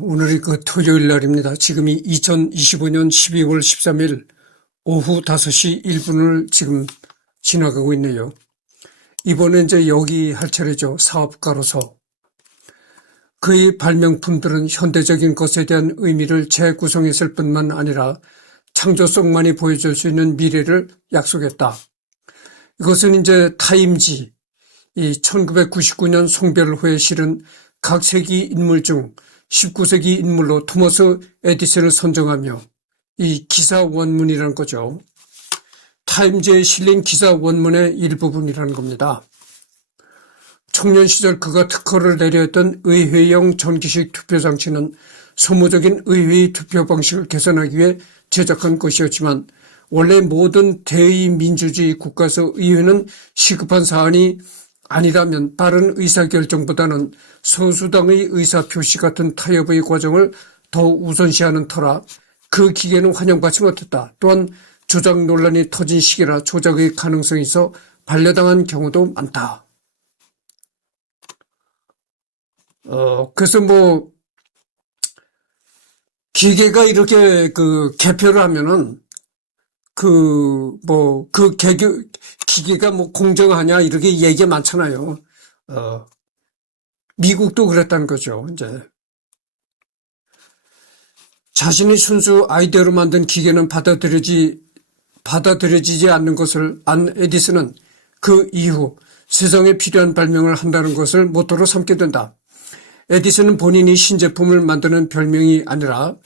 오늘이 그 토요일 날입니다. 지금이 2025년 12월 13일 오후 5시 1분을 지금 지나가고 있네요. 이번에 이제 여기 할 차례죠. 사업가로서. 그의 발명품들은 현대적인 것에 대한 의미를 재구성했을 뿐만 아니라 창조성만이 보여줄 수 있는 미래를 약속했다. 이것은 이제 타임지, 이 1999년 송별호에 실은 각 세기 인물 중 19세기 인물로 토머스 에디슨을 선정하며 이 기사 원문이라는 거죠. 타임즈에 실린 기사 원문의 일부분이라는 겁니다. 청년 시절 그가 특허를 내려 했던 의회용 전기식 투표 장치는 소모적인 의회의 투표 방식을 개선하기 위해 제작한 것이었지만 원래 모든 대의민주주의 국가에서 의회는 시급한 사안이 아니라면 빠른 의사결정보다는 소수당의 의사표시 같은 타협의 과정을 더 우선시하는 터라 그 기계는 환영받지 못했다. 또한 조작 논란이 터진 시기라 조작의 가능성이 있어 반려당한 경우도 많다. 그래서 기계가 이렇게 개표를 하면은 기계가 공정하냐 이렇게 얘기가 많잖아요. 미국도 그랬다는 거죠. 이제 자신이 순수 아이디어로 만든 기계는 받아들여지지 않는 것을 안 에디슨은 그 이후 세상에 필요한 발명을 한다는 것을 모토로 삼게 된다. 에디슨은 본인이 신제품을 만드는 발명이 아니라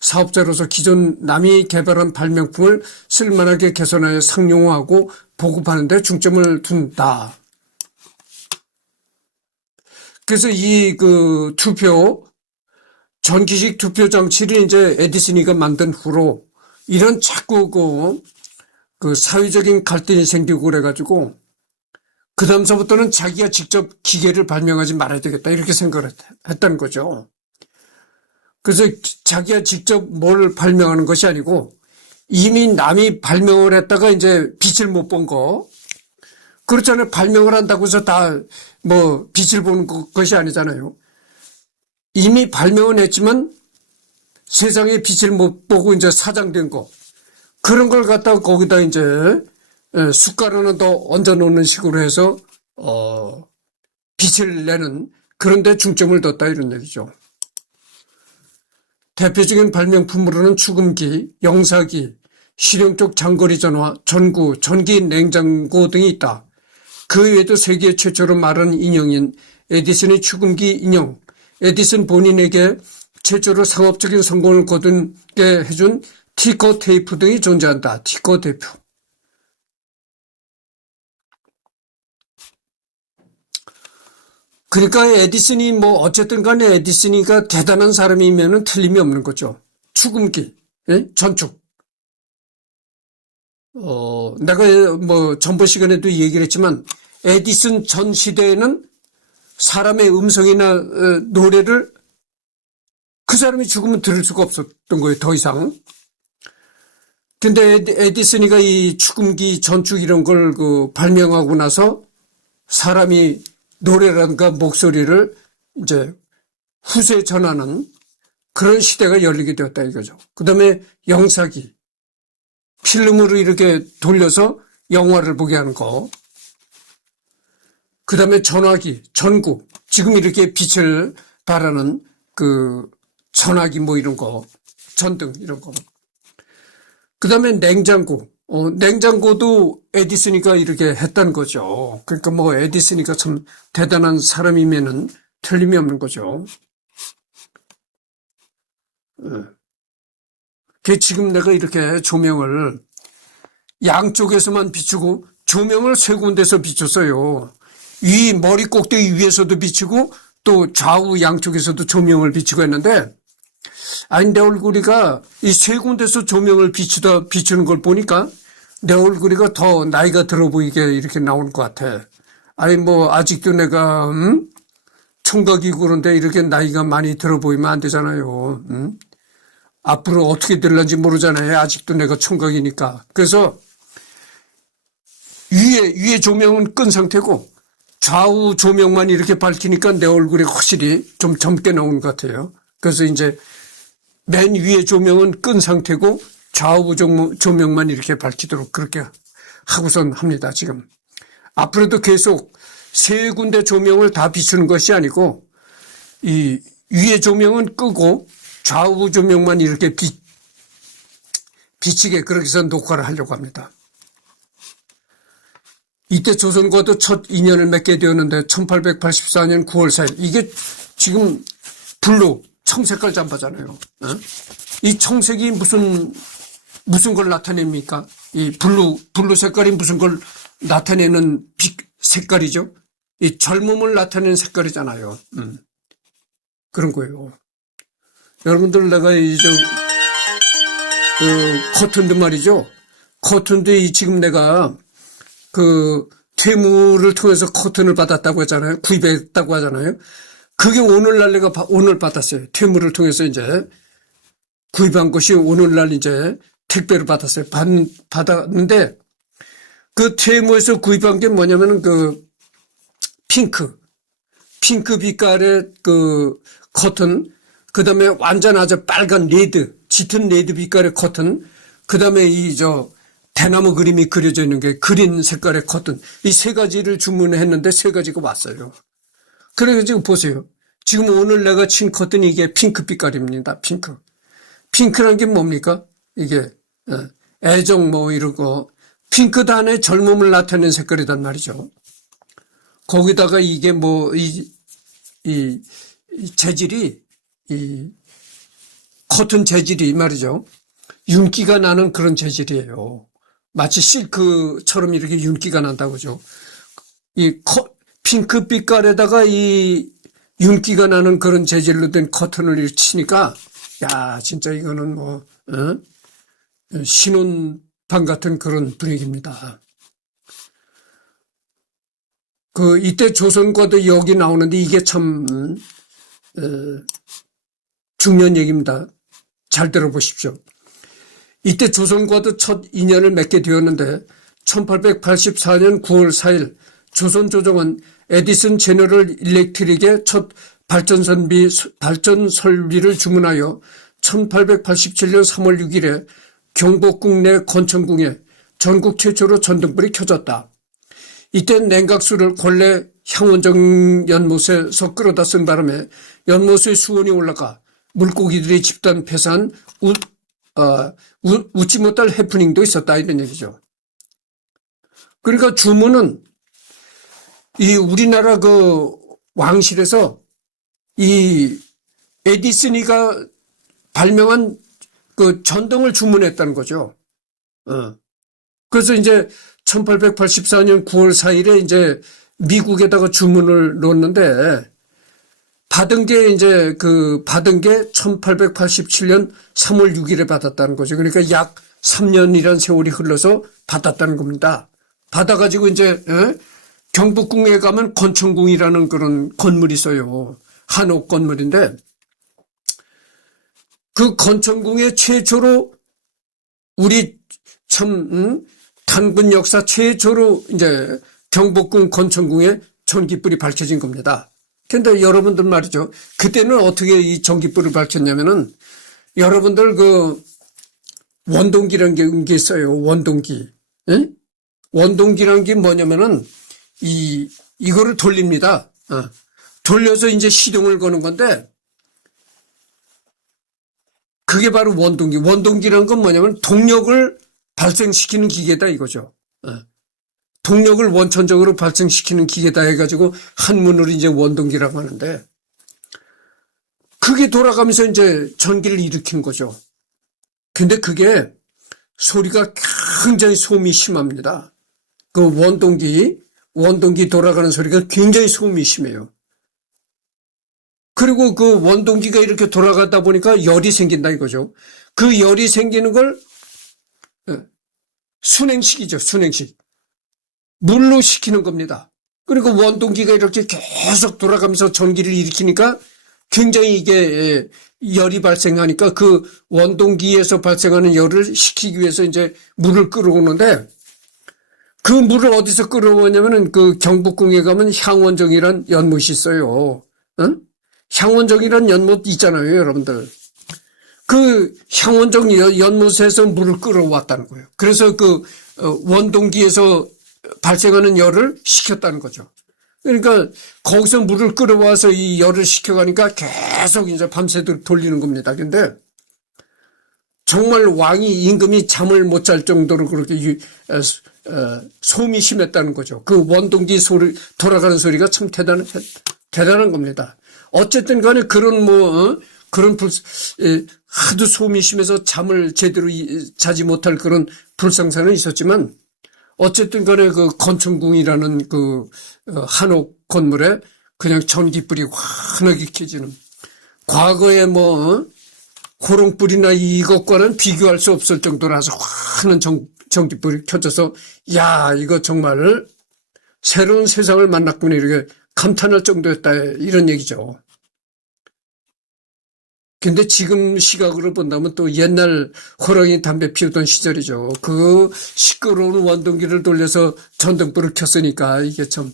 사업자로서 기존 남이 개발한 발명품을 쓸만하게 개선하여 상용화하고 보급하는 데 중점을 둔다. 그래서 이 전기식 투표 장치를 이제 에디슨이가 만든 후로 이런 자꾸 사회적인 갈등이 생기고 그래가지고 그 다음서부터는 자기가 직접 기계를 발명하지 말아야 되겠다 이렇게 생각을 했다는 거죠. 그래서 자기가 직접 뭘 발명하는 것이 아니고 이미 남이 발명을 했다가 이제 빛을 못 본 거. 그렇잖아요. 발명을 한다고 해서 다 빛을 보는 것이 아니잖아요. 이미 발명은 했지만 세상에 빛을 못 보고 이제 사장된 거. 그런 걸 갖다가 거기다 이제 숟가락은 더 얹어 놓는 식으로 해서 빛을 내는 그런 데 중점을 뒀다 이런 얘기죠. 대표적인 발명품으로는 축음기, 영사기, 실용적 장거리 전화, 전구, 전기 냉장고 등이 있다. 그 외에도 세계 최초로 마른 인형인 에디슨의 축음기 인형, 에디슨 본인에게 최초로 상업적인 성공을 거두게 해준 티커 테이프 등이 존재한다. 티커 테이프. 그러니까 에디슨이 어쨌든 간에 에디슨이가 대단한 사람이면은 틀림이 없는 거죠. 축음기, 전축. 내가 전번 시간에도 얘기를 했지만 에디슨 전 시대에는 사람의 음성이나 노래를 그 사람이 죽으면 들을 수가 없었던 거예요. 더 이상. 근데 에디슨이가 이 축음기, 전축 이런 걸 발명하고 나서 사람이 노래라든가 목소리를 이제 후세에 전하는 그런 시대가 열리게 되었다 이거죠. 그 다음에 영사기, 필름으로 이렇게 돌려서 영화를 보게 하는 거. 그 다음에 전화기, 전구, 지금 이렇게 빛을 발하는 전화기 이런 거, 전등 이런 거. 그 다음에 냉장고. 냉장고도 에디슨이가 이렇게 했다는 거죠. 그러니까 에디슨이가 참 대단한 사람이면은 틀림이 없는 거죠. 지금 내가 이렇게 조명을 양쪽에서만 비추고 조명을 세 군데서 비췄어요. 머리 꼭대기 위에서도 비추고 또 좌우 양쪽에서도 조명을 비추고 했는데 내 얼굴이가 이 세 군데서 조명을 비추는 걸 보니까 내 얼굴이가 더 나이가 들어 보이게 이렇게 나오는 것 같아. 아직도 내가, 총각이고 그런데 이렇게 나이가 많이 들어 보이면 안 되잖아요. 앞으로 어떻게 될런지 모르잖아요. 아직도 내가 총각이니까. 그래서 위에 조명은 끈 상태고 좌우 조명만 이렇게 밝히니까 내 얼굴이 확실히 좀 젊게 나온 것 같아요. 그래서 이제 맨 위에 조명은 끈 상태고 좌우 조명만 이렇게 밝히도록 그렇게 하고선 합니다, 지금. 앞으로도 계속 세 군데 조명을 다 비추는 것이 아니고 이 위에 조명은 끄고 좌우 조명만 이렇게 비치게 그렇게 해서 녹화를 하려고 합니다. 이때 조선과도 첫 인연을 맺게 되었는데 1884년 9월 4일 이게 지금 블루 청색깔 잠바잖아요. 이 청색이 무슨 걸 나타냅니까? 이 블루 색깔이 무슨 걸 나타내는 색깔이죠? 이 젊음을 나타내는 색깔이잖아요. 그런 거예요. 여러분들 내가 커튼도 말이죠. 커튼도 지금 내가 퇴무를 통해서 커튼을 받았다고 했잖아요. 구입했다고 하잖아요. 그게 오늘날 내가 오늘 받았어요. 퇴무를 통해서 이제 구입한 것이 오늘날 이제 택배로 받았어요. 받았는데 그 퇴무에서 구입한 게 뭐냐면은 핑크 빛깔의 커튼, 그 다음에 완전 아주 빨간 짙은 레드 빛깔의 커튼, 그 다음에 대나무 그림이 그려져 있는 게 그린 색깔의 커튼, 이 세 가지를 주문했는데 세 가지가 왔어요. 그래서 지금 보세요. 지금 오늘 내가 친 커튼이 이게 핑크 빛깔입니다. 핑크. 핑크란 게 뭡니까? 이게, 애정 이러고, 핑크 단의 젊음을 나타내는 색깔이란 말이죠. 거기다가 이게 이 재질이, 커튼 재질이 말이죠. 윤기가 나는 그런 재질이에요. 마치 실크처럼 이렇게 윤기가 난다고죠. 핑크 빛깔에다가 이 윤기가 나는 그런 재질로 된 커튼을 치니까, 야, 진짜 이거는 신혼방 같은 그런 분위기입니다. 이때 조선과도 여기 나오는데 이게 참, 중요한 얘기입니다. 잘 들어보십시오. 이때 조선과도 첫 인연을 맺게 되었는데 1884년 9월 4일 조선 조정은 에디슨 제너럴 일렉트릭의 첫 발전 설비를 주문하여 1887년 3월 6일에 경복궁 내 건천궁에 전국 최초로 전등불이 켜졌다. 이때 냉각수를 권례 향원정 연못에서 끌어다 쓴 바람에 연못의 수온이 올라가 물고기들이 집단 폐사한 웃지 못할 해프닝도 있었다 이런 얘기죠. 그러니까 주문은 이 우리나라 왕실에서 이 에디슨이가 발명한 전등을 주문했다는 거죠. 그래서 이제 1884년 9월 4일에 이제 미국에다가 주문을 넣었는데 받은 게 1887년 3월 6일에 받았다는 거죠. 그러니까 약 3년이란 세월이 흘러서 받았다는 겁니다. 받아가지고 이제 경복궁에 가면 건천궁이라는 그런 건물이 있어요. 한옥 건물인데 그 건천궁에 최초로 우리 참 단군 역사 최초로 이제 경복궁 건천궁에 전깃불이 밝혀진 겁니다. 근데 여러분들 말이죠. 그때는 어떻게 이 전깃불을 밝혔냐면은 여러분들 원동기라는 게 있어요. 원동기. 응? 원동기라는 게 뭐냐면은 이거를 돌립니다. 돌려서 이제 시동을 거는 건데 그게 바로 원동기. 원동기라는 건 뭐냐면 동력을 발생시키는 기계다 이거죠. 동력을 원천적으로 발생시키는 기계다 해가지고 한문으로 이제 원동기라고 하는데 그게 돌아가면서 이제 전기를 일으킨 거죠. 근데 그게 소리가 굉장히 소음이 심합니다. 그 원동기 돌아가는 소리가 굉장히 소음이 심해요. 그리고 그 원동기가 이렇게 돌아가다 보니까 열이 생긴다 이거죠. 그 열이 생기는 걸 순행식이죠. 순행식. 물로 식히는 겁니다. 그리고 원동기가 이렇게 계속 돌아가면서 전기를 일으키니까 굉장히 이게 열이 발생하니까 그 원동기에서 발생하는 열을 식히기 위해서 이제 물을 끌어오는데 그 물을 어디서 끌어오냐면은 그 경복궁에 가면 향원정이란 연못이 있어요. 응? 향원정이란 연못 있잖아요, 여러분들. 그 향원정 연못에서 물을 끌어왔다는 거예요. 그래서 그 원동기에서 발생하는 열을 식혔다는 거죠. 그러니까 거기서 물을 끌어와서 이 열을 식혀가니까 계속 이제 밤새도록 돌리는 겁니다. 근데 정말 왕이 임금이 잠을 못 잘 정도로 그렇게 소음이 심했다는 거죠. 그 원동기 소리 돌아가는 소리가 참 대단한 겁니다. 어쨌든 간에 그런 그런 하도 소음이 심해서 잠을 제대로 자지 못할 그런 불상사는 있었지만 어쨌든 간에 그 건천궁이라는 그 한옥 건물에 그냥 전기불이 환하게 켜지는, 과거에 호롱불이나 이것과는 비교할 수 없을 정도라서 환한 전기불이 켜져서 야, 이거 정말 새로운 세상을 만났구나 이렇게 감탄할 정도였다 이런 얘기죠. 근데 지금 시각으로 본다면 또 옛날 호랑이 담배 피우던 시절이죠. 그 시끄러운 원동기를 돌려서 전등불을 켰으니까 이게 참,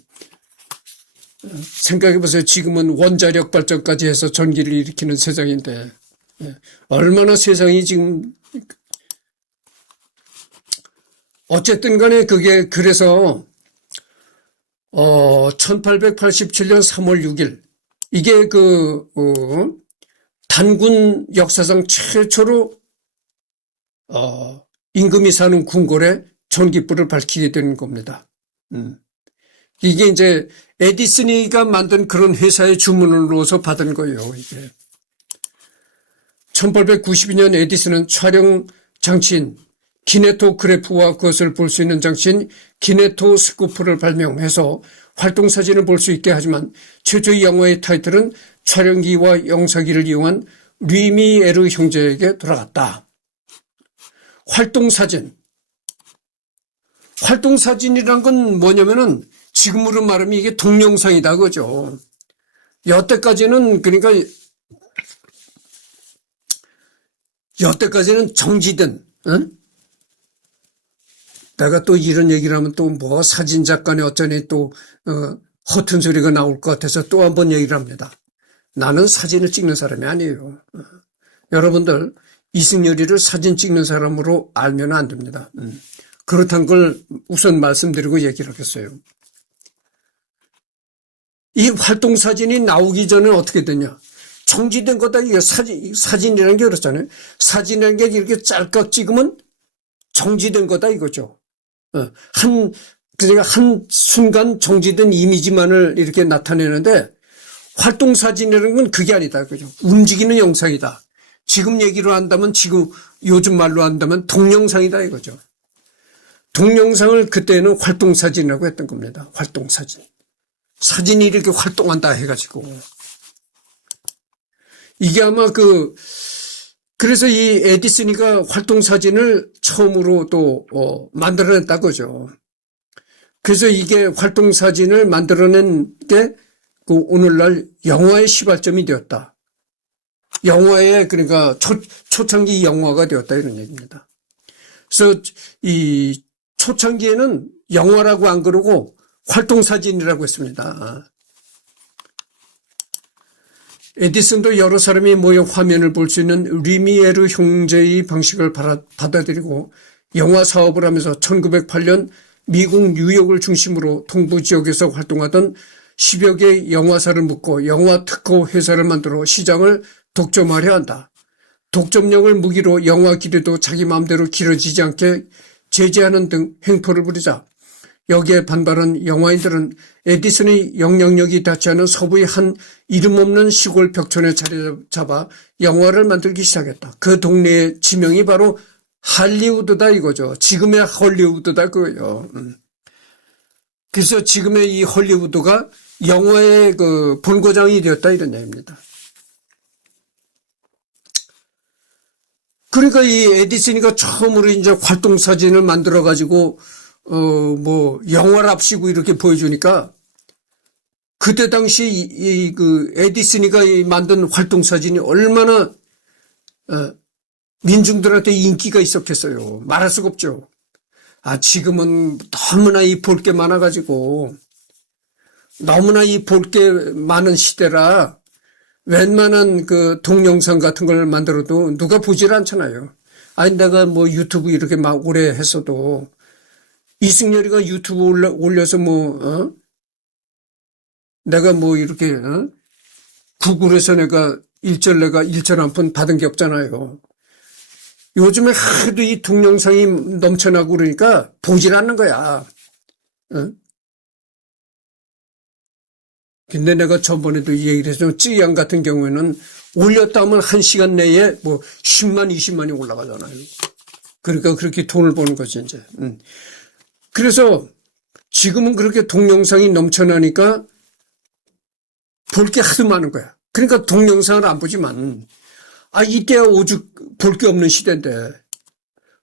생각해보세요. 지금은 원자력 발전까지 해서 전기를 일으키는 세상인데 얼마나 세상이 지금, 어쨌든 간에 그게 그래서 1887년 3월 6일 이게 단군 역사상 최초로 임금이 사는 궁궐에 전기불을 밝히게 되는 겁니다. 이게 이제 에디슨이가 만든 그런 회사의 주문으로서 받은 거예요. 이게 1892년 에디슨은 촬영 장치인 키네토그래프와 그것을 볼 수 있는 장치인 키네토스코프를 발명해서 활동사진을 볼 수 있게 하지만 최초의 영화의 타이틀은 촬영기와 영상기를 이용한 류미에르 형제에게 돌아갔다. 활동사진이란 건 뭐냐면은 지금으로 말하면 이게 동영상이다 그죠. 여태까지는 그러니까 정지된, 응? 내가 또 이런 얘기를 하면 또 사진작가네 어쩌니 또 허튼 소리가 나올 것 같아서 또 한 번 얘기를 합니다. 나는 사진을 찍는 사람이 아니에요. 여러분들 이승열이를 사진 찍는 사람으로 알면 안 됩니다. 그렇다는 걸 우선 말씀드리고 얘기를 하겠어요. 이 활동사진이 나오기 전에 어떻게 되냐. 정지된 거다. 이게 사진이라는 게 그렇잖아요. 사진이라는 게 이렇게 짤깍 찍으면 정지된 거다 이거죠. 그러니까 한 순간 정지된 이미지만을 이렇게 나타내는데 활동사진이라는 건 그게 아니다. 그죠? 움직이는 영상이다. 지금 얘기로 한다면 요즘 말로 한다면 동영상이다 이거죠. 동영상을 그때는 활동사진이라고 했던 겁니다. 활동사진. 사진이 이렇게 활동한다 해가지고. 이게 아마 그래서 이 에디슨이가 활동사진을 처음으로 또 만들어냈다 그죠. 그래서 이게 활동사진을 만들어낸 게 오늘날 영화의 시발점이 되었다. 영화의 그러니까 초창기 영화가 되었다 이런 얘기입니다. 그래서 이 초창기에는 영화라고 안 그러고 활동사진이라고 했습니다. 에디슨도 여러 사람이 모여 화면을 볼 수 있는 류미에르 형제의 방식을 받아들이고 영화 사업을 하면서 1908년 미국 뉴욕을 중심으로 동부 지역에서 활동하던 10여 개의 영화사를 묶고 영화 특허 회사를 만들어 시장을 독점하려 한다. 독점력을 무기로 영화 길이도 자기 마음대로 길어지지 않게 제재하는 등 행포를 부리자 여기에 반발한 영화인들은 에디슨의 영향력이 닿지 않은 서부의 한 이름 없는 시골 벽촌에 자리 잡아 영화를 만들기 시작했다. 그 동네의 지명이 바로 할리우드다 이거죠. 지금의 헐리우드다 그거예요. 그래서 지금의 이 헐리우드가 영화의 본고장이 되었다 이런 얘기입니다. 그러니까 이 에디슨이가 처음으로 이제 활동사진을 만들어가지고 영화랍시고 이렇게 보여주니까 그때 당시 에디슨이가 만든 활동사진이 얼마나 민중들한테 인기가 있었겠어요. 말할 수가 없죠. 지금은 너무나 이 볼 게 많아가지고, 너무나 이 볼 게 많은 시대라, 웬만한 그 동영상 같은 걸 만들어도 누가 보질 않잖아요. 내가 뭐 유튜브 이렇게 막 오래 했어도, 이승열이가 유튜브 올려서 내가 뭐 이렇게, 구글에서 내가 일절 한 푼 받은 게 없잖아요. 요즘에 하도 이 동영상이 넘쳐나고 그러니까 보질 않는 거야. 근데 내가 저번에도 이 얘기를 했죠. 쯔양 같은 경우에는 올렸다 하면 1시간 내에 뭐 10만, 20만이 올라가잖아요. 그러니까 그렇게 돈을 버는 거지, 이제. 그래서 지금은 그렇게 동영상이 넘쳐나니까 볼 게 하도 많은 거야. 그러니까 동영상을 안 보지만, 이때야 오죽 볼 게 없는 시대인데,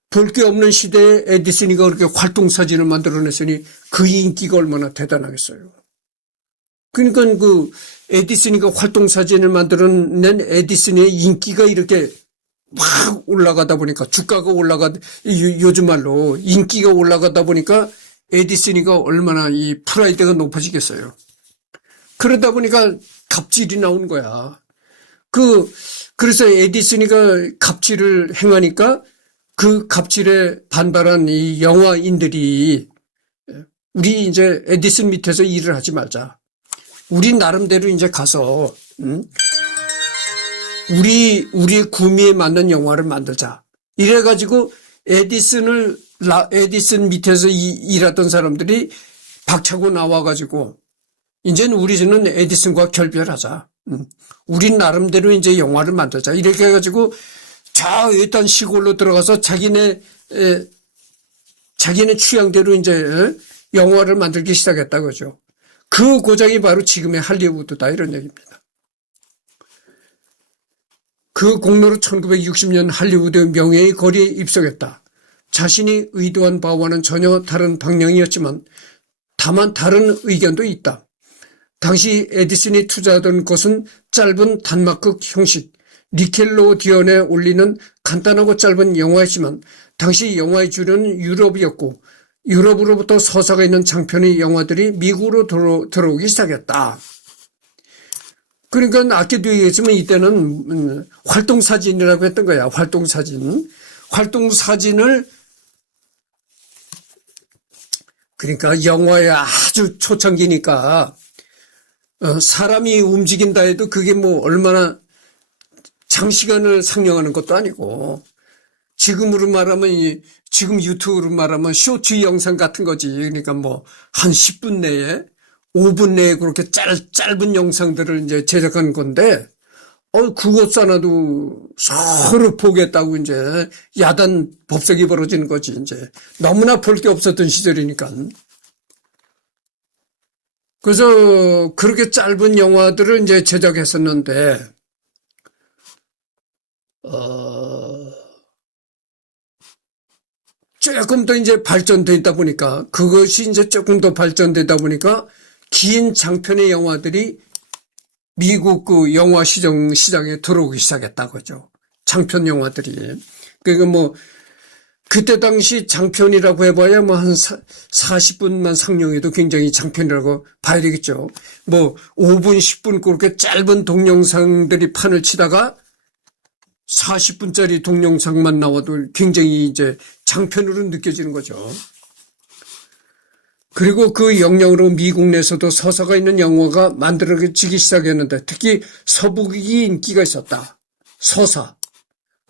볼 게 없는 시대에 에디슨이가 그렇게 활동사진을 만들어냈으니 그 인기가 얼마나 대단하겠어요. 그러니까 그 에디슨이가 활동사진을 만들어낸 에디슨의 인기가 이렇게 막 올라가다 보니까 주가가 요즘 말로 인기가 올라가다 보니까 에디슨이가 얼마나 이 프라이드가 높아지겠어요. 그러다 보니까 갑질이 나오는 거야. 그래서 에디슨이가 갑질을 행하니까 그 갑질에 반발한 이 영화인들이 우리 이제 에디슨 밑에서 일을 하지 말자. 우리 나름대로 이제 가서, 우리 구미에 맞는 영화를 만들자. 이래가지고 에디슨 밑에서 일하던 사람들이 박차고 나와가지고 이제는 우리는 에디슨과 결별하자. 우리 나름대로 이제 영화를 만들자. 이렇게 해가지고 일단 시골로 들어가서 자기네 취향대로 이제 영화를 만들기 시작했다 그죠. 그 고장이 바로 지금의 할리우드다 이런 얘기입니다. 그 공로로 1960년 할리우드 명예의 거리에 입성했다. 자신이 의도한 바와는 전혀 다른 방향이었지만 다만 다른 의견도 있다. 당시 에디슨이 투자하던 것은 짧은 단막극 형식, 니켈로디언에 올리는 간단하고 짧은 영화였지만 당시 영화의 주류는 유럽이었고 유럽으로부터 서사가 있는 장편의 영화들이 미국으로 들어오기 시작했다. 그러니까 아까도 얘기했지만 이때는 활동사진이라고 했던 거야. 활동사진을 그러니까 영화의 아주 초창기니까 사람이 움직인다 해도 그게 뭐 얼마나 장시간을 상영하는 것도 아니고 지금으로 말하면 지금 유튜브로 말하면 쇼츠 영상 같은 거지. 그러니까 뭐 한 10분 내에 5분 내에 그렇게 짧은 영상들을 이제 제작한 건데 그것 하나도 서로 보겠다고 이제 야단 법석이 벌어지는 거지. 이제 너무나 볼 게 없었던 시절이니까. 그래서 그렇게 짧은 영화들을 이제 제작했었는데 조금 더 이제 발전되다 보니까 그것이 이제 조금 더 발전되다 보니까 긴 장편의 영화들이 미국 그 영화 시장에 들어오기 시작했다 그죠. 장편 영화들이. 그러니까 뭐 그때 당시 장편이라고 해봐야 뭐 한 40분만 상영해도 굉장히 장편이라고 봐야 되겠죠. 뭐 5분, 10분 그렇게 짧은 동영상들이 판을 치다가 40분짜리 동영상만 나와도 굉장히 이제 장편으로 느껴지는 거죠. 그리고 그 영향으로 미국 내에서도 서사가 있는 영화가 만들어지기 시작했는데 특히 서부극이 인기가 있었다. 서사.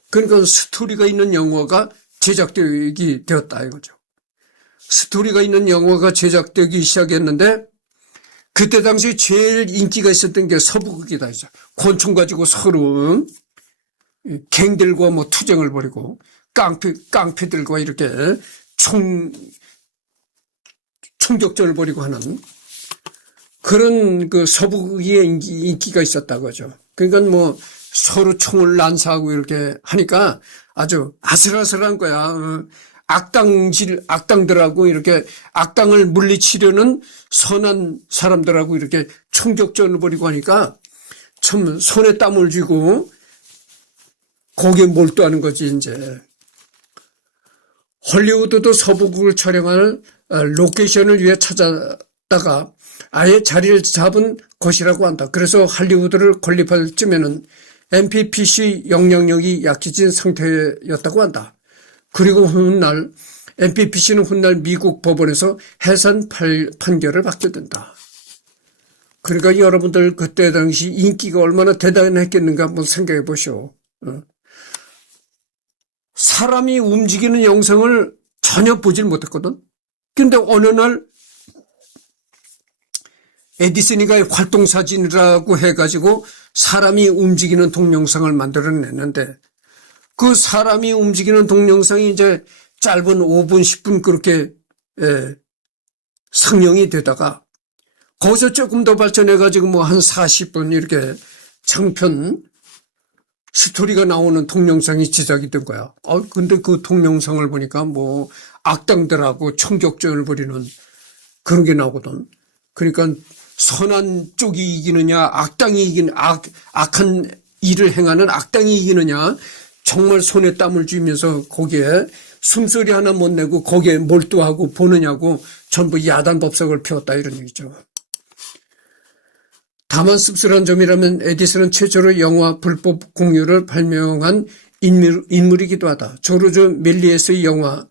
그러니까 스토리가 있는 영화가 제작되기 되었다 이거죠. 스토리가 있는 영화가 제작되기 시작했는데 그때 당시 제일 인기가 있었던 게 서부극이다. 권총 가지고 서로 갱들과 뭐 투쟁을 벌이고 깡패들과 이렇게 총격전을 벌이고 하는 그런 그 서부극의 인기가 있었다 그죠. 그러니까 뭐 서로 총을 난사하고 이렇게 하니까 아주 아슬아슬한 거야. 악당들하고 이렇게 악당을 물리치려는 선한 사람들하고 이렇게 총격전을 벌이고 하니까 참 손에 땀을 쥐고 거기에 몰두하는 거지 이제. 헐리우드도 서부극을 촬영할 로케이션을 위해 찾았다가 아예 자리를 잡은 것이라고 한다. 그래서 할리우드를 건립할 쯤에는 MPPC 영향력이 약해진 상태였다고 한다. 그리고 훗날 MPPC는 훗날 미국 법원에서 해산 판결을 받게 된다. 그러니까 여러분들 그때 당시 인기가 얼마나 대단했겠는가 한번 생각해 보시오. 사람이 움직이는 영상을 전혀 보질 못했거든. 근데 어느 날 에디슨이가 활동사진이라고 해가지고 사람이 움직이는 동영상을 만들어냈는데 그 사람이 움직이는 동영상이 이제 짧은 5분, 10분 그렇게 상영이 되다가 거기서 조금 더 발전해가지고 뭐 한 40분 이렇게 장편 스토리가 나오는 동영상이 제작이 된 거야. 근데 그 동영상을 보니까 뭐 악당들하고 총격전을 벌이는 그런 게 나오거든. 그러니까 선한 쪽이 이기느냐, 악당이 악한 일을 행하는 악당이 이기느냐, 정말 손에 땀을 쥐면서 거기에 숨소리 하나 못 내고 거기에 몰두하고 보느냐고 전부 야단 법석을 피웠다 이런 얘기죠. 다만 씁쓸한 점이라면 에디슨은 최초로 영화 불법 공유를 발명한 인물이기도 하다. 조르주 멜리에스의 영화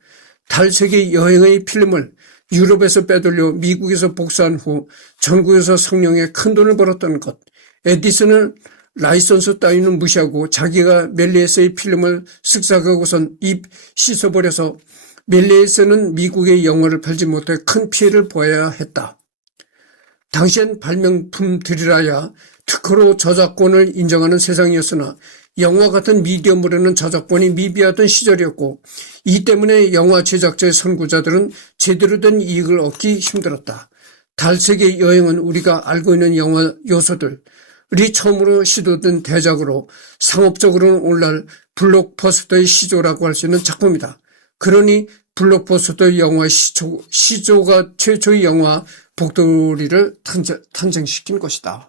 달세계 여행의 필름을 유럽에서 빼돌려 미국에서 복사한 후 전국에서 성령에 큰 돈을 벌었던 것. 에디슨은 라이선스 따위는 무시하고 자기가 멜리에스의 필름을 쓱싹하고선 입 씻어버려서 멜리에스는 미국의 영화를 팔지 못해 큰 피해를 보아야 했다. 당시엔 발명품들이라야 특허로 저작권을 인정하는 세상이었으나 영화 같은 미디어물에는 저작권이 미비하던 시절이었고 이 때문에 영화 제작자의 선구자들은 제대로 된 이익을 얻기 힘들었다. 달세계 여행은 우리가 알고 있는 영화 요소들이 처음으로 시도된 대작으로 상업적으로는 오늘날 블록버스터의 시조라고 할 수 있는 작품이다. 그러니 블록버스터 영화의 시조가 최초의 영화 복돌이를 탄생시킨 것이다.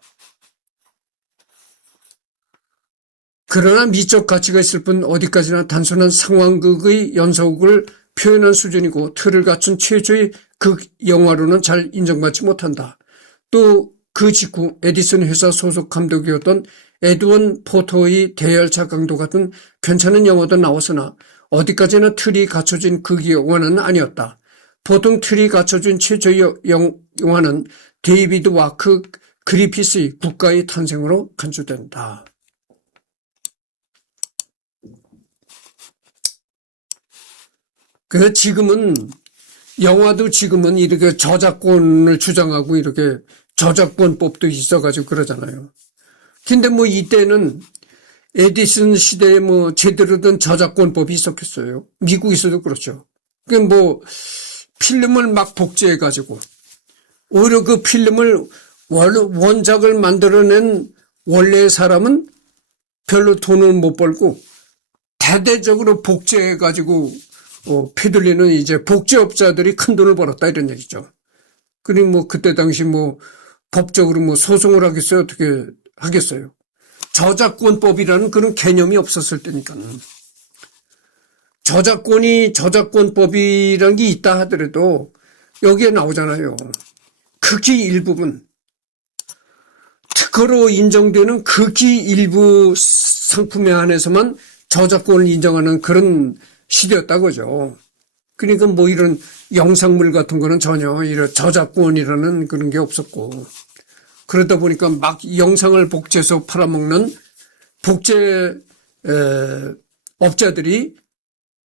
그러나 미적 가치가 있을 뿐 어디까지나 단순한 상황극의 연속을 표현한 수준이고 틀을 갖춘 최초의 극 영화로는 잘 인정받지 못한다. 또 그 직후 에디슨 회사 소속 감독이었던 에드원 포터의 대열차 강도 같은 괜찮은 영화도 나왔으나 어디까지나 틀이 갖춰진 극 영화는 아니었다. 보통 틀이 갖춰진 최초의 영화는 데이비드 와크 그리피스의 국가의 탄생으로 간주된다. 그래서 영화도 지금은 이렇게 저작권을 주장하고 이렇게 저작권법도 있어가지고 그러잖아요. 근데 뭐 이때는 에디슨 시대에 뭐 제대로 된 저작권법이 있었겠어요. 미국에서도 그렇죠. 그러니까 뭐 필름을 막 복제해가지고 오히려 그 필름을 원작을 만들어낸 원래의 사람은 별로 돈을 못 벌고 대대적으로 복제해가지고 피돌리는 이제 복제업자들이 큰 돈을 벌었다 이런 얘기죠. 그리고 뭐 그때 당시 뭐 법적으로 뭐 소송을 하겠어요? 어떻게 하겠어요? 저작권법이라는 그런 개념이 없었을 때니까는. 저작권법이라는 게 있다 하더라도 여기에 나오잖아요. 극히 일부분. 특허로 인정되는 극히 일부 상품에 한해서만 저작권을 인정하는 그런 시대였다고죠. 그러니까 뭐 이런 영상물 같은 거는 전혀 이런 저작권이라는 그런 게 없었고 그러다 보니까 막 영상을 복제해서 팔아먹는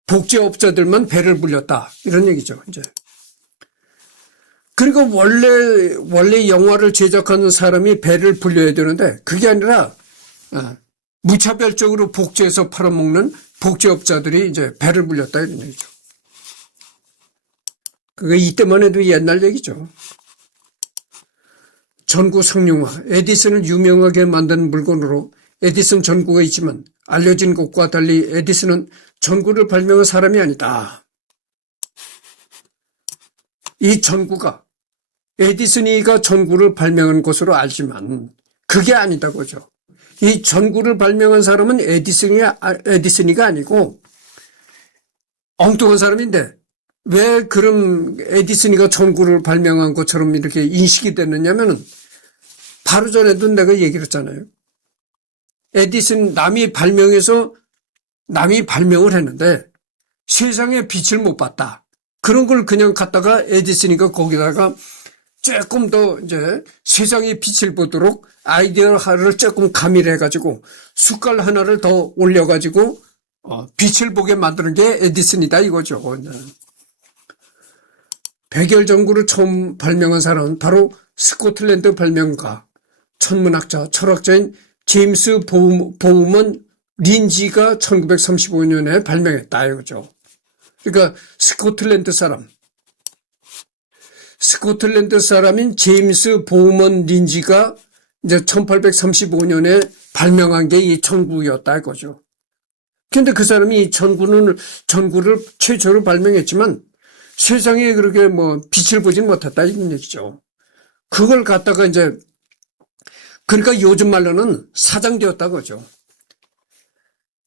복제업자들만 배를 불렸다 이런 얘기죠. 이제 그리고 원래 영화를 제작하는 사람이 배를 불려야 되는데 그게 아니라 무차별적으로 복제해서 팔아먹는 복제업자들이 이제 배를 불렸다 이런 얘기죠. 그게 이때만 해도 옛날 얘기죠. 전구 상용화. 에디슨을 유명하게 만든 물건으로 에디슨 전구가 있지만 알려진 것과 달리 에디슨은 전구를 발명한 사람이 아니다. 이 전구가 에디슨이가 전구를 발명한 것으로 알지만 그게 아니다고죠. 이 전구를 발명한 사람은 에디슨이가 아니고 엉뚱한 사람인데 왜 그럼 에디슨이가 전구를 발명한 것처럼 이렇게 인식이 됐느냐면은 바로 전에도 내가 얘기를 했잖아요. 에디슨 남이 발명을 했는데 세상에 빛을 못 봤다. 그런 걸 그냥 갖다가 에디슨이가 거기다가 조금 더 이제 세상에 빛을 보도록 아이디어를 조금 가미해가지고 숟갈 하나를 더 올려가지고 빛을 보게 만드는 게 에디슨이다 이거죠. 백열 전구를 처음 발명한 사람은 바로 스코틀랜드 발명가, 천문학자, 철학자인 제임스 보우먼 린지가 1935년에 발명했다 이거죠. 그러니까 스코틀랜드 사람인 제임스 보우먼 린지가 이제 1835년에 발명한 게 이 전구였다 이거죠. 근데 그 사람이 전구를 최초로 발명했지만 세상에 그렇게 뭐 빛을 보진 못했다 이런 얘기죠. 그걸 갖다가 이제 그러니까 요즘 말로는 사장되었다 그거죠.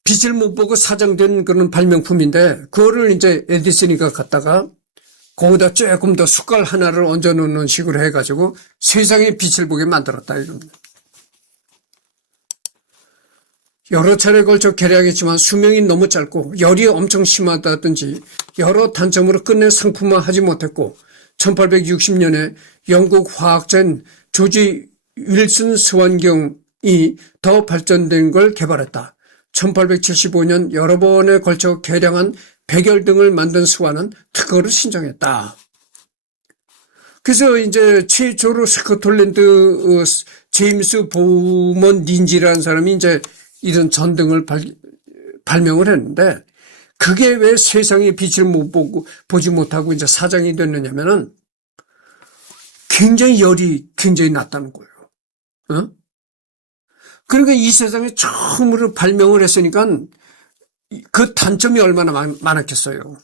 빛을 못 보고 사장된 그런 발명품인데 그거를 이제 에디슨이가 갖다가 거기다 조금 더 숟갈 하나를 얹어 놓는 식으로 해가지고 세상에 빛을 보게 만들었다 이겁니다. 여러 차례에 걸쳐 개량했지만 수명이 너무 짧고 열이 엄청 심하다든지 여러 단점으로 끝내 상품화하지 못했고 1860년에 영국 화학자인 조지 윌슨 스완경이 더 발전된 걸 개발했다. 1875년 여러 번에 걸쳐 개량한 백열 등을 만든 스완은 특허를 신청했다. 그래서 이제 최초로 스코틀랜드 제임스 보우먼 린지라는 사람이 이제 이런 전등을 발명을 했는데 그게 왜 세상에 빛을 못 보지 못하고 이제 사장이 됐느냐면은 굉장히 열이 굉장히 낮다는 거예요. 그러니까 이 세상에 처음으로 발명을 했으니까 그 단점이 얼마나 많았겠어요.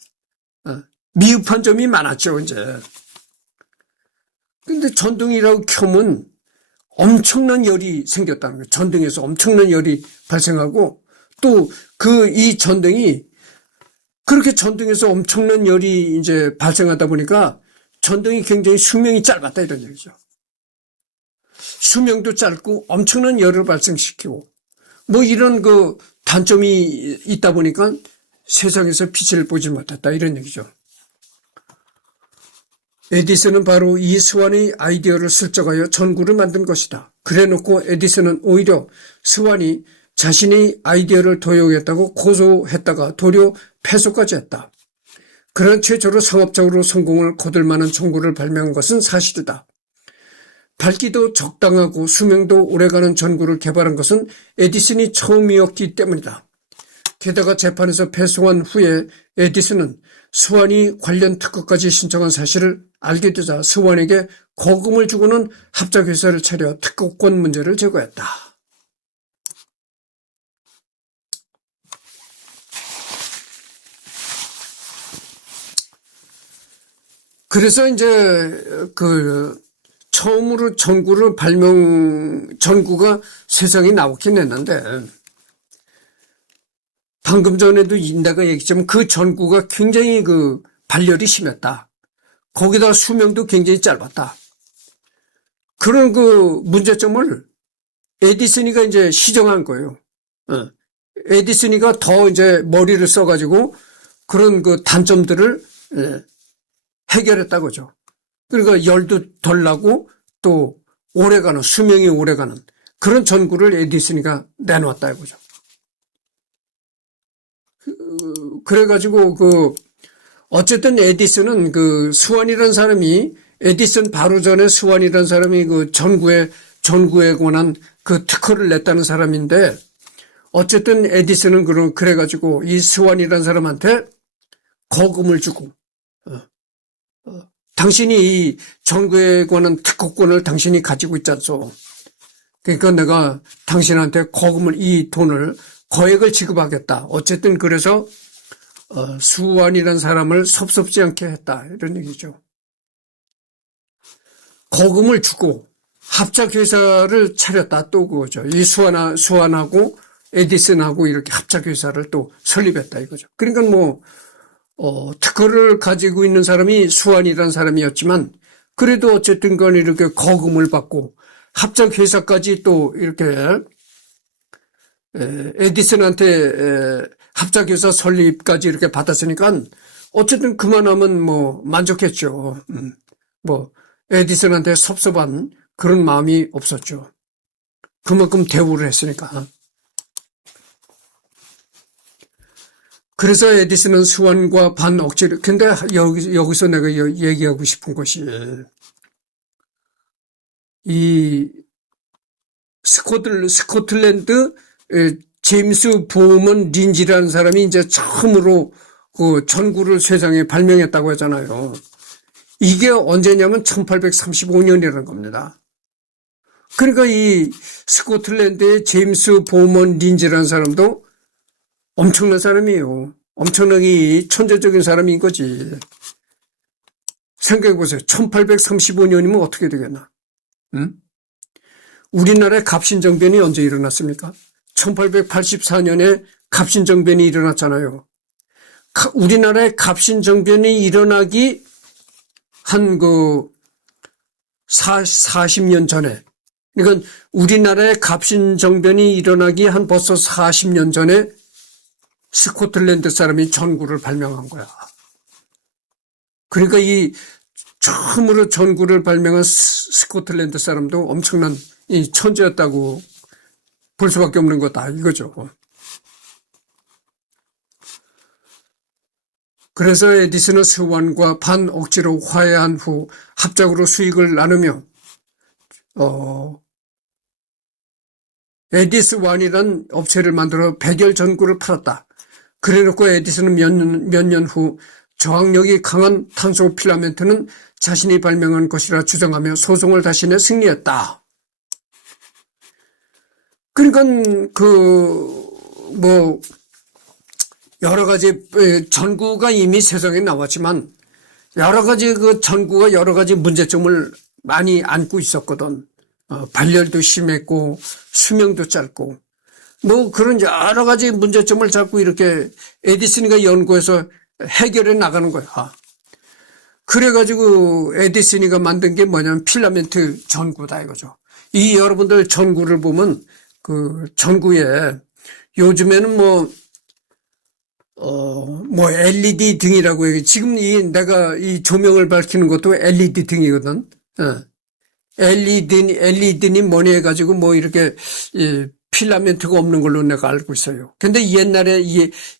미흡한 점이 많았죠, 이제. 근데 전등이라고 켜면 엄청난 열이 생겼다는 거예요. 전등에서 엄청난 열이 발생하고 또 이 전등이 그렇게 전등에서 엄청난 열이 이제 발생하다 보니까 전등이 굉장히 수명이 짧았다 이런 얘기죠. 수명도 짧고 엄청난 열을 발생시키고 뭐 이런 그 단점이 있다 보니까 세상에서 빛을 보지 못했다 이런 얘기죠. 에디슨은 바로 이 스완의 아이디어를 슬쩍하여 전구를 만든 것이다. 그래놓고 에디슨은 오히려 스완이 자신의 아이디어를 도용했다고 고소했다가 도리어 패소까지 했다. 그런 최초로 상업적으로 성공을 거둘 만한 전구를 발명한 것은 사실이다. 밝기도 적당하고 수명도 오래가는 전구를 개발한 것은 에디슨이 처음이었기 때문이다. 게다가 재판에서 패소한 후에 에디슨은 스완이 관련 특허까지 신청한 사실을 알게 되자 스완에게 거금을 주고는 합작회사를 차려 특허권 문제를 제거했다. 그래서 이제 처음으로 전구가 세상에 나오긴 했는데 방금 전에도 내가 얘기했지만 그 전구가 굉장히 발열이 심했다. 거기다 수명도 굉장히 짧았다. 그런 문제점을 에디슨이가 이제 시정한 거예요. 에디슨이가 더 이제 머리를 써가지고 그런 단점들을 해결했다고죠. 그러니까 열도 덜 나고 또 수명이 오래가는 그런 전구를 에디슨이가 내놓았다 이거죠. 그래가지고 어쨌든 에디슨은 스완이라는 사람이 에디슨 바로 전에 스완이라는 사람이 전구에 관한 특허를 냈다는 사람인데 어쨌든 에디슨은 그래가지고 이 스완이라는 사람한테 거금을 주고 당신이 이 전구에 관한 특허권을 당신이 가지고 있잖소. 그러니까 내가 당신한테 이 돈을 거액을 지급하겠다. 어쨌든 그래서 스완이라는 사람을 섭섭지 않게 했다. 이런 얘기죠. 거금을 주고 합작회사를 차렸다. 또 그거죠. 이 스완하고 에디슨하고 이렇게 합작회사를 또 설립했다 이거죠. 그러니까 특허를 가지고 있는 사람이 수완이라는 사람이었지만 그래도 어쨌든 간에 이렇게 거금을 받고 합작회사까지 또 이렇게 에디슨한테 합작회사 설립까지 이렇게 받았으니까 어쨌든 그만하면 뭐 만족했죠. 뭐 에디슨한테 섭섭한 그런 마음이 없었죠. 그만큼 대우를 했으니까. 그래서 에디슨은 수완과 반억지를, 근데 여기서 내가 얘기하고 싶은 것이, 이 스코틀랜드 제임스 보먼 린지라는 사람이 이제 처음으로 그 전구를 세상에 발명했다고 하잖아요. 이게 언제냐면 1835년이라는 겁니다. 그러니까 이 스코틀랜드의 제임스 보먼 린지라는 사람도 엄청난 사람이에요. 엄청나게 천재적인 사람인 거지. 생각해보세요. 1835년이면 어떻게 되겠나? 응? 우리나라의 갑신정변이 언제 일어났습니까? 1884년에 갑신정변이 일어났잖아요. 우리나라의 갑신정변이 일어나기 한 40년 전에, 그러니까 우리나라의 갑신정변이 일어나기 한 벌써 40년 전에 스코틀랜드 사람이 전구를 발명한 거야. 그러니까 이 처음으로 전구를 발명한 스코틀랜드 사람도 엄청난 이 천재였다고 볼 수밖에 없는 거다 이거죠. 그래서 에디슨은 스완과 반억지로 화해한 후 합작으로 수익을 나누며 에디스완이라는 업체를 만들어 백열 전구를 팔았다. 그래놓고 에디슨은 몇 년 후 저항력이 강한 탄소 필라멘트는 자신이 발명한 것이라 주장하며 소송을 다시 내 승리했다. 그러니까 여러 가지 전구가 이미 세상에 나왔지만 여러 가지 그 전구가 여러 가지 문제점을 많이 안고 있었거든. 발열도 심했고 수명도 짧고 뭐 그런 여러 가지 문제점을 자꾸 이렇게 에디슨이가 연구해서 해결해 나가는 거야. 그래가지고 에디슨이가 만든 게 뭐냐면 필라멘트 전구다 이거죠. 이 여러분들 전구를 보면 그 전구에 요즘에는 LED 등이라고 해요. 지금 내가 이 조명을 밝히는 것도 LED 등이거든. LED니 뭐니 해가지고 뭐 이렇게 필라멘트가 없는 걸로 내가 알고 있어요. 근데 옛날에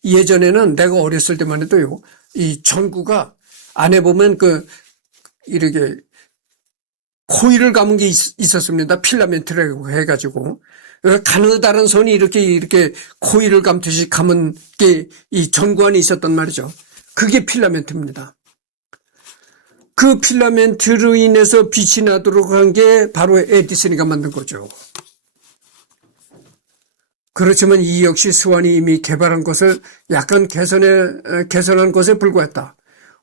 예전에는 내가 어렸을 때만 해도요, 이 전구가 안에 보면 이렇게 코일을 감은 게 있었습니다. 필라멘트라고 해가지고. 가느다란 손이 이렇게 코일을 감듯이 감은 게 이 전구 안에 있었단 말이죠. 그게 필라멘트입니다. 그 필라멘트로 인해서 빛이 나도록 한 게 바로 에디슨이가 만든 거죠. 그렇지만 이 역시 스완이 이미 개발한 것을 약간 개선한 것에 불과했다.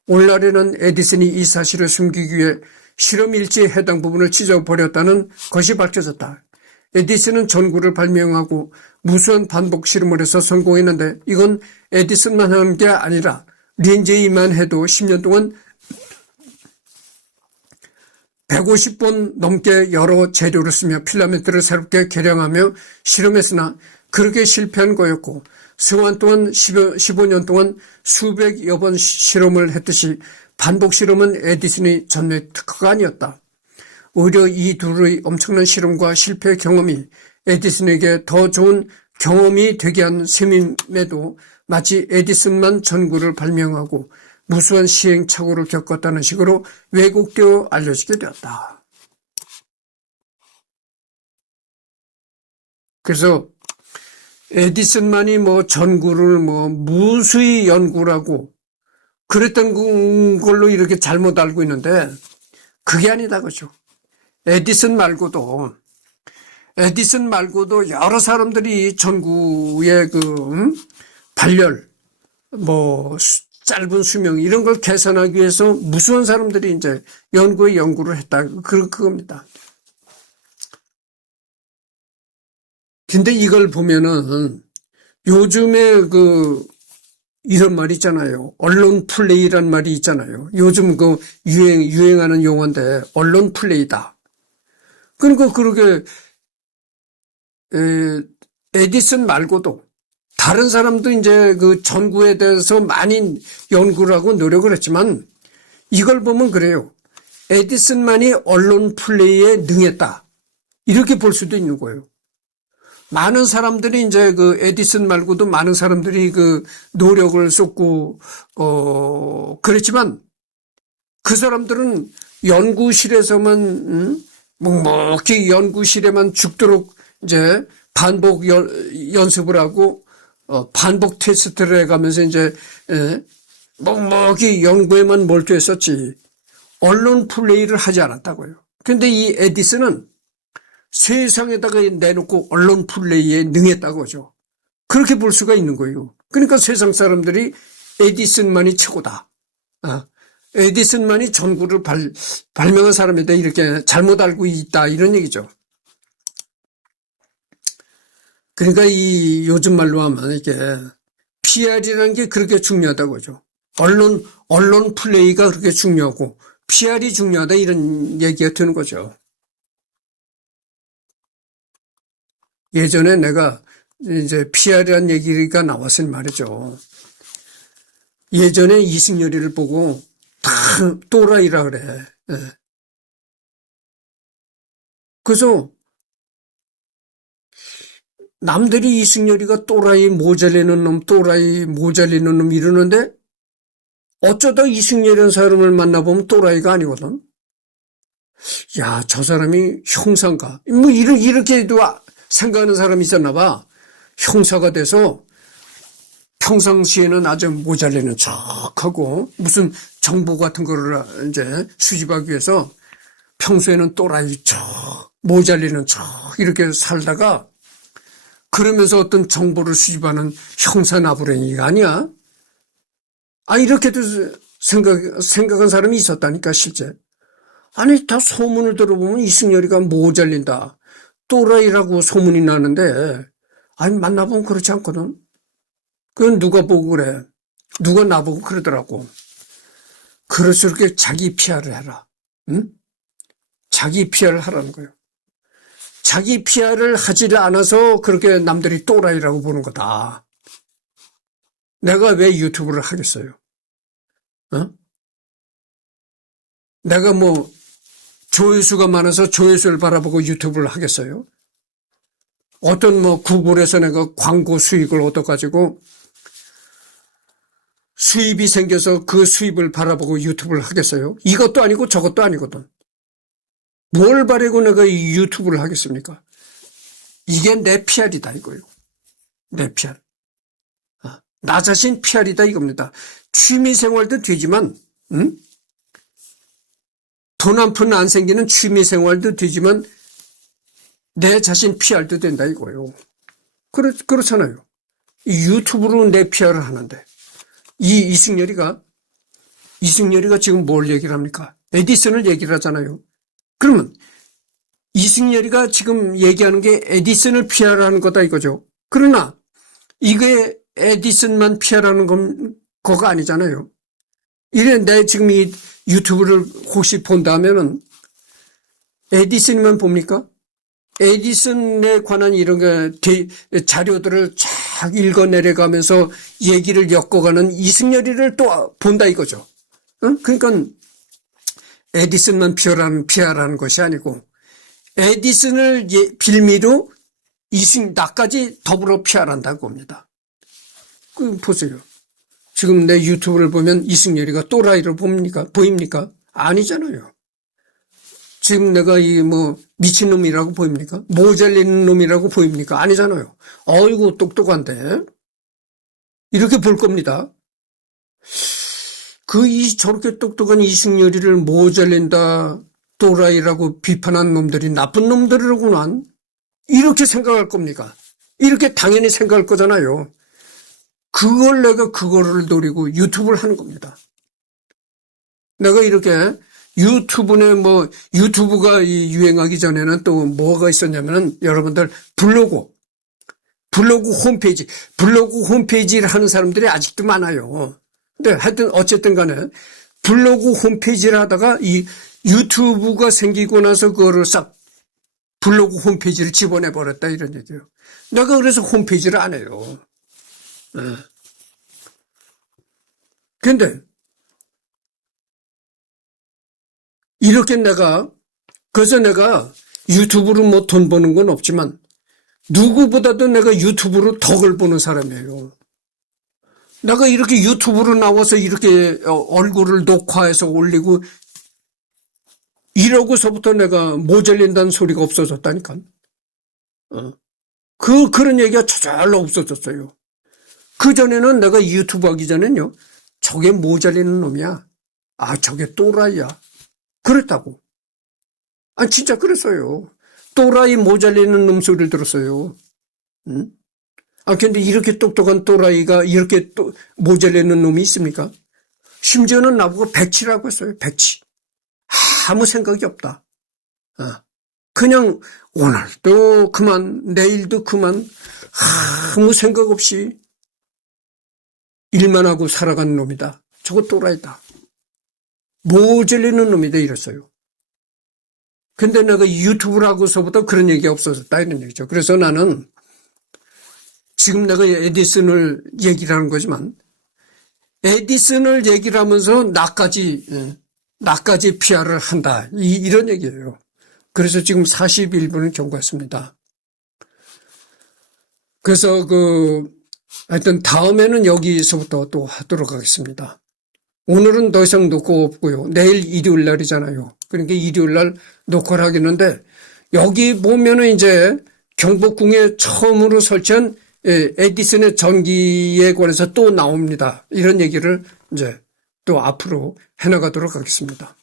오늘날에는 에디슨이 이 사실을 숨기기 위해 실험 일지의 해당 부분을 찢어버렸다는 것이 밝혀졌다. 에디슨은 전구를 발명하고 무수한 반복 실험을 해서 성공했는데 이건 에디슨만 한 게 아니라 린제이만 해도 10년 동안 150번 넘게 여러 재료를 쓰며 필라멘트를 새롭게 개량하며 실험했으나 그렇게 실패한 거였고 스완 또한 15년 동안 수백여 번 실험을 했듯이 반복 실험은 에디슨의 전례 특허가 아니었다. 오히려 이 둘의 엄청난 실험과 실패 경험이 에디슨에게 더 좋은 경험이 되게 한 셈임에도 마치 에디슨만 전구를 발명하고 무수한 시행착오를 겪었다는 식으로 왜곡되어 알려지게 되었다. 그래서 에디슨만이 전구를 무수히 연구라고 그랬던 걸로 이렇게 잘못 알고 있는데 그게 아니다 그죠. 에디슨 말고도 여러 사람들이 전구의 발열, 짧은 수명 이런 걸 개선하기 위해서 무수한 사람들이 이제 연구를 했다. 그겁니다. 근데 이걸 보면은 요즘에 이런 말이 있잖아요. 언론 플레이란 말이 있잖아요. 요즘 그 유행하는 용어인데 언론 플레이다. 그러니까 그렇게 에디슨 말고도 다른 사람도 이제 그 전구에 대해서 많이 연구를 하고 노력을 했지만 이걸 보면 그래요. 에디슨만이 언론 플레이에 능했다. 이렇게 볼 수도 있는 거예요. 많은 사람들이 이제 그 에디슨 말고도 많은 사람들이 그 노력을 쏟고, 그랬지만 그 사람들은 연구실에서만, 묵묵히 연구실에만 죽도록 이제 반복 연습을 하고, 반복 테스트를 해가면서 이제, 묵묵히 연구에만 몰두했었지. 언론 플레이를 하지 않았다고요. 근데 이 에디슨은 세상에다가 내놓고 언론 플레이에 능했다고 하죠. 그렇게 볼 수가 있는 거예요. 그러니까 세상 사람들이 에디슨만이 최고다. 에디슨만이 전구를 발명한 사람이다. 이렇게 잘못 알고 있다. 이런 얘기죠. 그러니까 이 요즘 말로 하면 이게 PR이라는 게 그렇게 중요하다고 하죠. 언론 플레이가 그렇게 중요하고 PR이 중요하다. 이런 얘기가 되는 거죠. 예전에 내가 이제 PR이라는 얘기가 나왔을 말이죠. 예전에 이승열이를 보고 다 또라이라 그래. 그래서 남들이 이승열이가 또라이 모자리는 놈 이러는데 어쩌다 이승열이라는 사람을 만나보면 또라이가 아니거든. 야, 저 사람이 형사인가? 뭐 이렇게도 생각하는 사람이 있었나 봐. 형사가 돼서 평상시에는 아주 모자리는 척하고 무슨 정보 같은 거를 이제 수집하기 위해서 평소에는 또라이 척, 모자리는 척 이렇게 살다가 그러면서 어떤 정보를 수집하는 형사 나부랭이가 아니야. 이렇게도 생각한 사람이 있었다니까, 실제. 아니, 다 소문을 들어보면 이승열이가 모자린다. 또라이라고 소문이 나는데, 만나보면 그렇지 않거든. 그건 누가 보고 그래. 누가 나보고 그러더라고. 그럴수록 자기 PR을 해라. 응? 자기 PR을 하라는 거예요. 자기 PR을 하지를 않아서 그렇게 남들이 또라이라고 보는 거다. 내가 왜 유튜브를 하겠어요? 내가 뭐 조회수가 많아서 조회수를 바라보고 유튜브를 하겠어요? 어떤 뭐 구글에서 내가 광고 수익을 얻어가지고 수입이 생겨서 그 수입을 바라보고 유튜브를 하겠어요? 이것도 아니고 저것도 아니거든. 뭘 바라고 내가 이 유튜브를 하겠습니까? 이게 내 PR이다 이거예요. 내 PR. 나 자신 PR이다 이겁니다. 취미생활도 되지만 돈 한 푼 안 생기는 취미생활도 되지만 내 자신 PR도 된다 이거예요. 그렇잖아요. 이 유튜브로 내 PR을 하는데 이승열이가 지금 뭘 얘기를 합니까? 에디슨을 얘기를 하잖아요. 그러면 이승열이가 지금 얘기하는 게 에디슨을 PR하는 거다 이거죠. 그러나 이게 에디슨만 PR하는 거가 아니잖아요. 이래 내 지금 이 유튜브를 혹시 본다면은 에디슨만 봅니까? 에디슨에 관한 이런 자료들을 쫙 읽어내려가면서 얘기를 엮어가는 이승열이를 또 본다 이거죠. 그러니까 에디슨만 PR하는 것이 아니고 에디슨을 빌미로 나까지 더불어 PR한다고 봅니다. 보세요. 지금 내 유튜브를 보면 이승열이가 또라이로 보입니까? 아니잖아요. 지금 내가 미친놈이라고 보입니까? 모자리는 놈이라고 보입니까? 아니잖아요. 어이구, 똑똑한데. 이렇게 볼 겁니다. 저렇게 똑똑한 이승열이를 모자린다, 또라이라고 비판한 놈들이 나쁜 놈들이라고만 이렇게 생각할 겁니까? 이렇게 당연히 생각할 거잖아요. 그거를 노리고 유튜브를 하는 겁니다. 내가 이렇게 유튜브가 유행하기 전에는 또 뭐가 있었냐면은 여러분들 블로그 블로그 홈페이지를 하는 사람들이 아직도 많아요. 근데 하여튼 어쨌든 간에 블로그 홈페이지를 하다가 이 유튜브가 생기고 나서 그거를 싹 블로그 홈페이지를 집어내버렸다 이런 얘기예요. 내가 그래서 홈페이지를 안 해요. 근데 이렇게 그래서 내가 유튜브로 뭐 돈 버는 건 없지만 누구보다도 내가 유튜브로 덕을 보는 사람이에요. 내가 이렇게 유튜브로 나와서 이렇게 얼굴을 녹화해서 올리고 이러고서부터 내가 모자린다는 소리가 없어졌다니까. 그런 얘기가 저절로 없어졌어요. 그전에는 내가 유튜브 하기 전에는요, 저게 모자리는 놈이야. 아, 저게 또라이야. 그랬다고. 아, 진짜 그랬어요. 또라이 모자리는 놈 소리를 들었어요. 응? 아, 근데 이렇게 똑똑한 또라이가 이렇게 또 모자리는 놈이 있습니까? 심지어는 나보고 백치라고 했어요. 백치. 아무 생각이 없다. 그냥 오늘도 그만, 내일도 그만, 아무 생각 없이 일만 하고 살아가는 놈이다. 저거 또라이다. 모질리는 놈이다 이랬어요. 근데 내가 유튜브를 하고서부터 그런 얘기가 없어졌다 이런 얘기죠. 그래서 나는 지금 내가 에디슨을 얘기를 하는 거지만 에디슨을 얘기를 하면서 나까지 PR을 한다. 이런 얘기예요. 그래서 지금 41분을 경과했습니다. 그래서 하여튼 다음에는 여기서부터 또 하도록 하겠습니다. 오늘은 더 이상 녹화 없고요. 내일 일요일 날이잖아요. 그러니까 일요일 날 녹화를 하겠는데 여기 보면은 이제 경복궁에 처음으로 설치한 에디슨의 전기에 관해서 또 나옵니다. 이런 얘기를 이제 또 앞으로 해나가도록 하겠습니다.